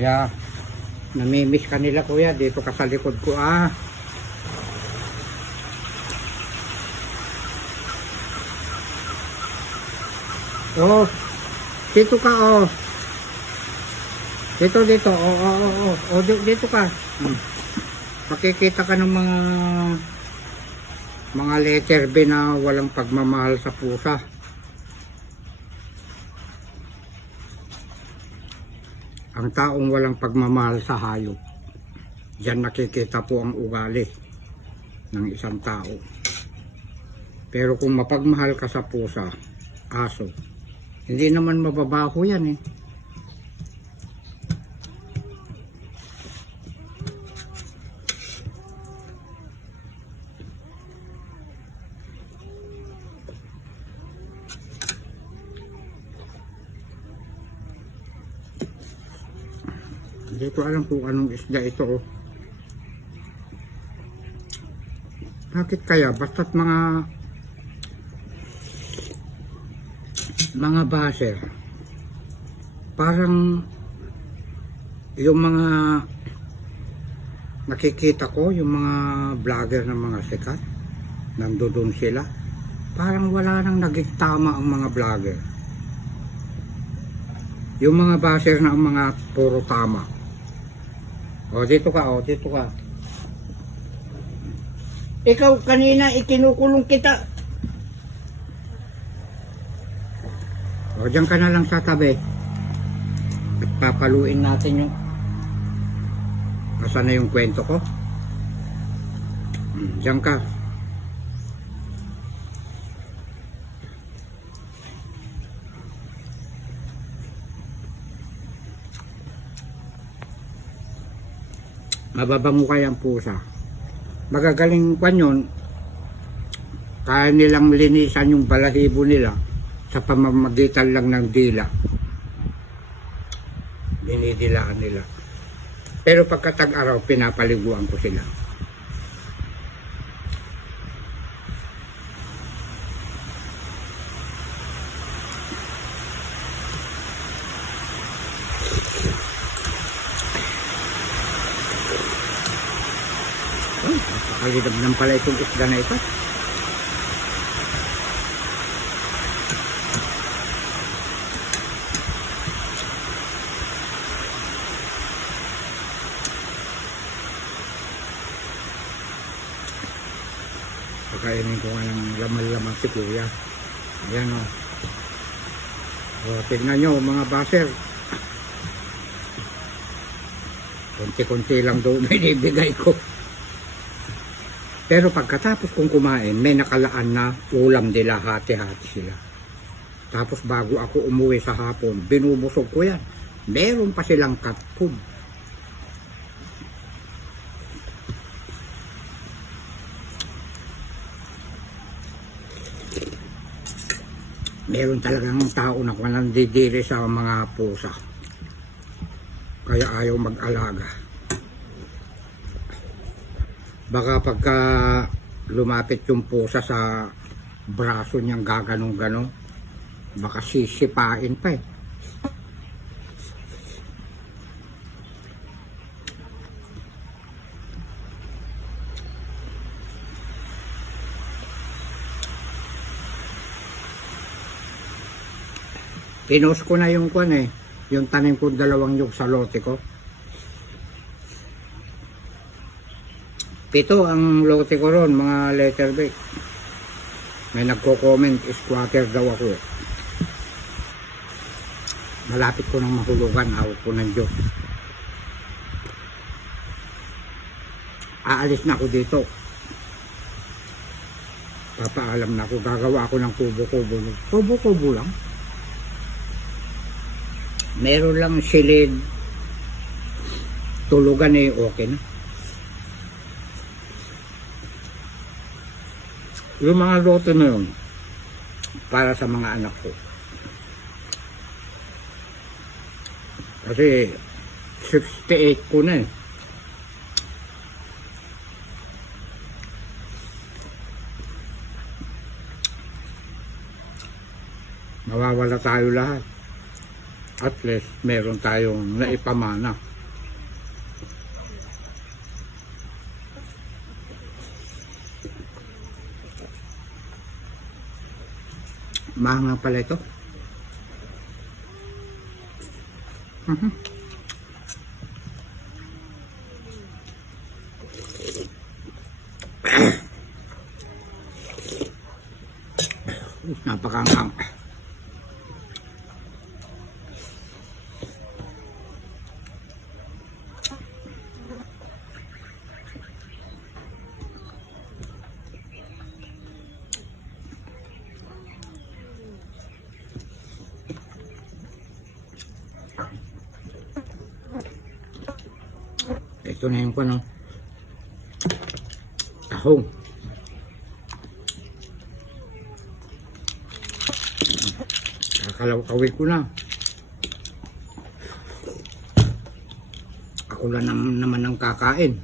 Kaya namimiss ka nila kuya, dito ka sa likod ko Oh, dito ka Dito. Dito ka. Makikita ka ng mga letter B na walang pagmamahal sa pusa. Ang taong walang pagmamahal sa hayop, diyan nakikita po ang ugali ng isang tao. Pero kung mapagmahal ka sa pusa, aso, hindi naman mababaho yan Hindi ko alam kung anong isda ito Bakit kaya? Basta't mga baser, parang yung mga nakikita ko, yung mga vlogger ng mga sikat, nandoon sila, parang wala nang naging tama ang mga vlogger. Yung mga baser na ang mga puro tama. Dito ka. Ikaw kanina ikinukulong kita. Diyan ka na lang sa tabi. At papaluin natin yung asan na yung kwento ko. Diyan ka. Mababango kayang pusa. Magagaling pa yun. Kaya nilang linisan yung balahibo nila sa pamamagitan lang ng dila. Dinidilaan nila. Pero pagkatag-araw, pinapaliguan ko sila. Napakalinab ng pala itong isda na ito. Pagkainin ko nga ng laman-laman si kuya. Ayan tignan nyo mga baser. Konti-konti lang daw binibigay ko. Pero pagkatapos kong kumain, may nakalaan na ulam nila, hati-hati sila. Tapos bago ako umuwi sa hapon, binubusog ko yan. Meron pa silang cat food. Meron talagang tao na kung nandidiri sa mga pusa. Kaya ayaw mag-alaga. Baka pagka lumapit yung pusa sa braso niyang gaganong-ganon, baka sisipain pa Pinost ko na yung yung tanim ko 2 yung sa lote ko. 7 ang lote ko ron, mga letter B. May nagko-comment, squatter daw ako. Malapit ko nang mahulugan, awat ko ng Diyos. Aalis na ako dito. Papaalam na ako, gagawa ako ng kubo-kubo. Kubo-kubo lang. Meron lang silid. Tulugan okay na. Yung mga lote na yun, para sa mga anak ko. Kasi 68 ko na Mawawala tayo lahat. At least meron tayong naipamana. Mahanga pala ito. Napakaanghang. Ito na yung ano, tahong. Kakalaw-kawin ko na. Ako lang naman ang kakain.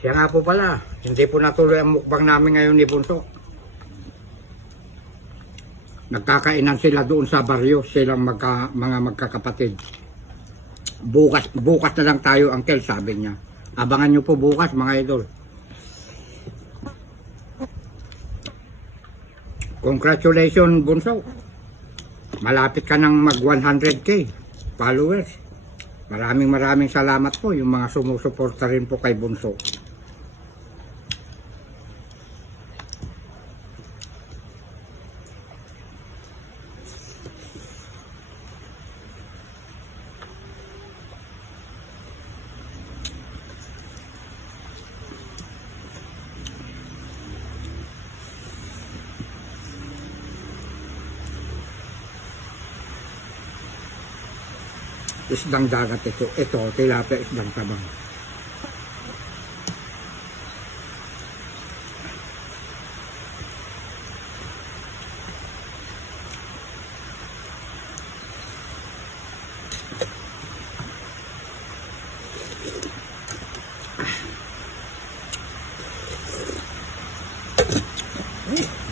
Siya nga po pala, hindi po natuloy ang mukbang namin ngayon ni Bunso. Nagkakainan sila doon sa baryo, silang mga magkakapatid. Bukas na lang tayo, Uncle, sabi niya. Abangan nyo po bukas, mga idol. Congratulations, Bunso. Malapit ka ng mag 100k followers. Maraming salamat po yung mga sumusuporta rin po kay Bunso. Isdang dagat ito. Ito, tilapia, isdang tabang.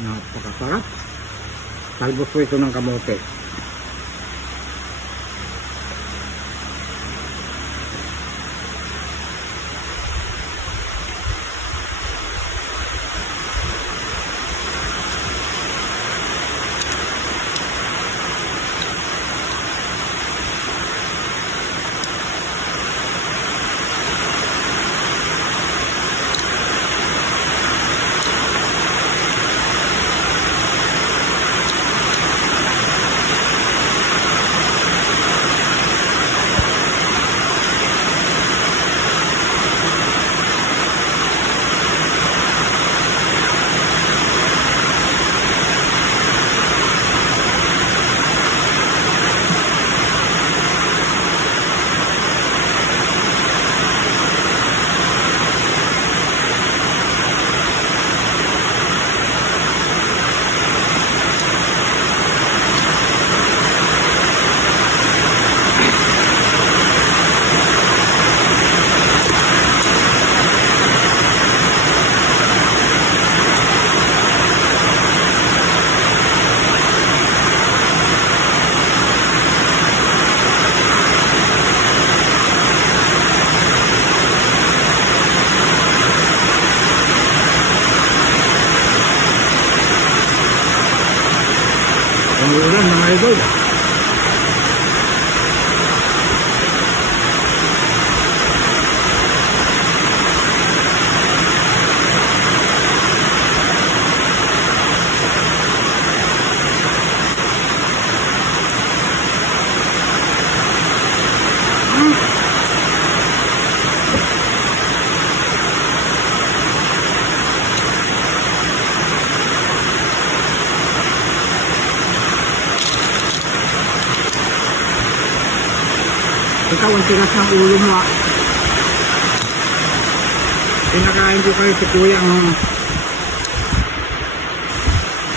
Napakasarap. Talbos po ito ng kamote. Umuulan, mga idol. Ikaw ang tigas ng ulo mo. Pinakain ko kayo si Kuya ang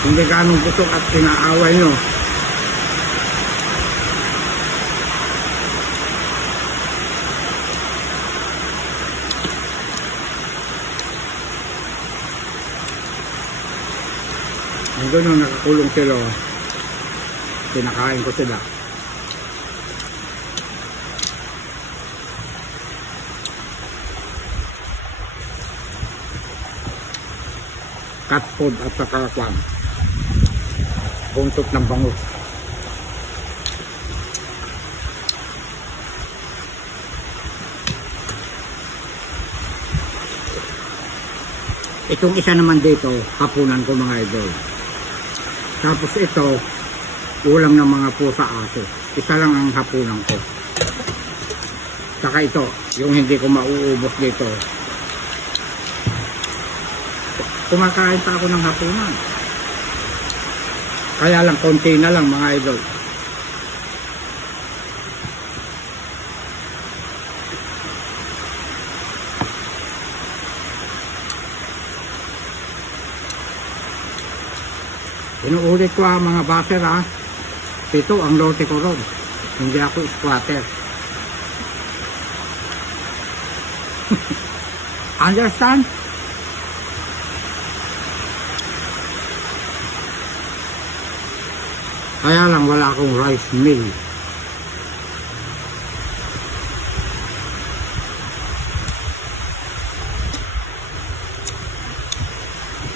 hindi ganong butok at pinaaway nyo. Nandun nung nakakulong sila, pinakain ko sila. cat food at saka kwan. Buntot ng bangus. Itong isa naman dito, hapunan ko mga idol. Tapos ito, ulam ng mga pusa aso. Isa lang ang hapunan ko. Saka ito, yung hindi ko mauubos dito. Kumakain pa ako ng hapunan. Kaya lang, konti na lang mga idol. Inuulit ko ang mga baser ha. Ito ang lote ko ron. Hindi ako squatter. Understand? Kaya lang wala akong rice mill.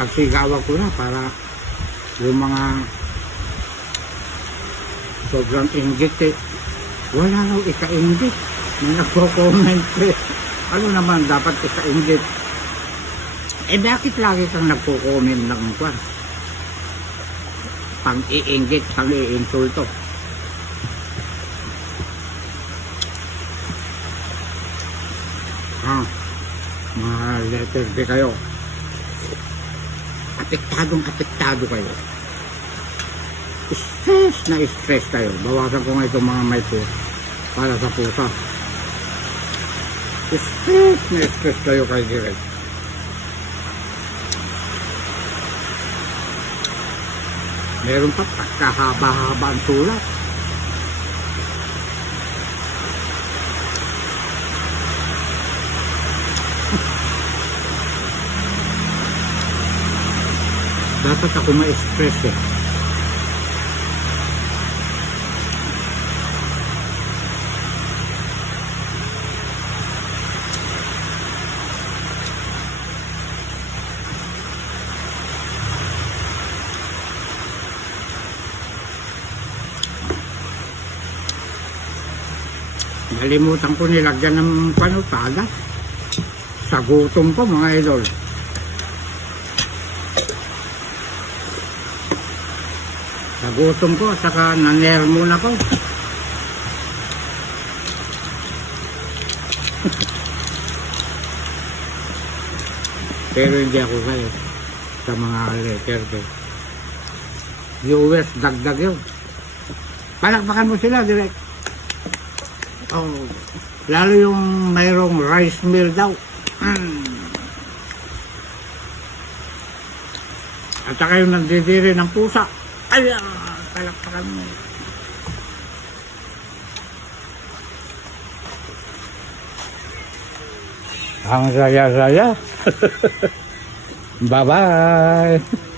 Pagsigawan ko na para yung mga sobrang inggit eh. Wala nang ika-inggit. May nagko-comment eh. Ano naman dapat ika-inggit? Eh bakit lagi kang nagko-comment ng kwan? Pang-iinggit, pang-iinsulto. Mga letter B kayo. Apektado kayo. Stress kayo. Bawasan ko nga itong mga may po para sa pusa. Stress kayo kay direct. Meron pa pagkahaba-haba ang sulat. Dapat ako ma-stress eh. Nalimutan ko nilagyan ng panutada. Sa gutom ko mga idol. Sa gutom ko, saka nanermo na ko. Pero hindi ako kayo sa mga letter ko. Viewers, dagdag yun. Palakpakan mo sila direct. Oh, lalo yung mayroong rice mill daw. At saka yung nagdidiri ng pusa. Ay, palakpakan mo. Ang saya-saya. Bye-bye.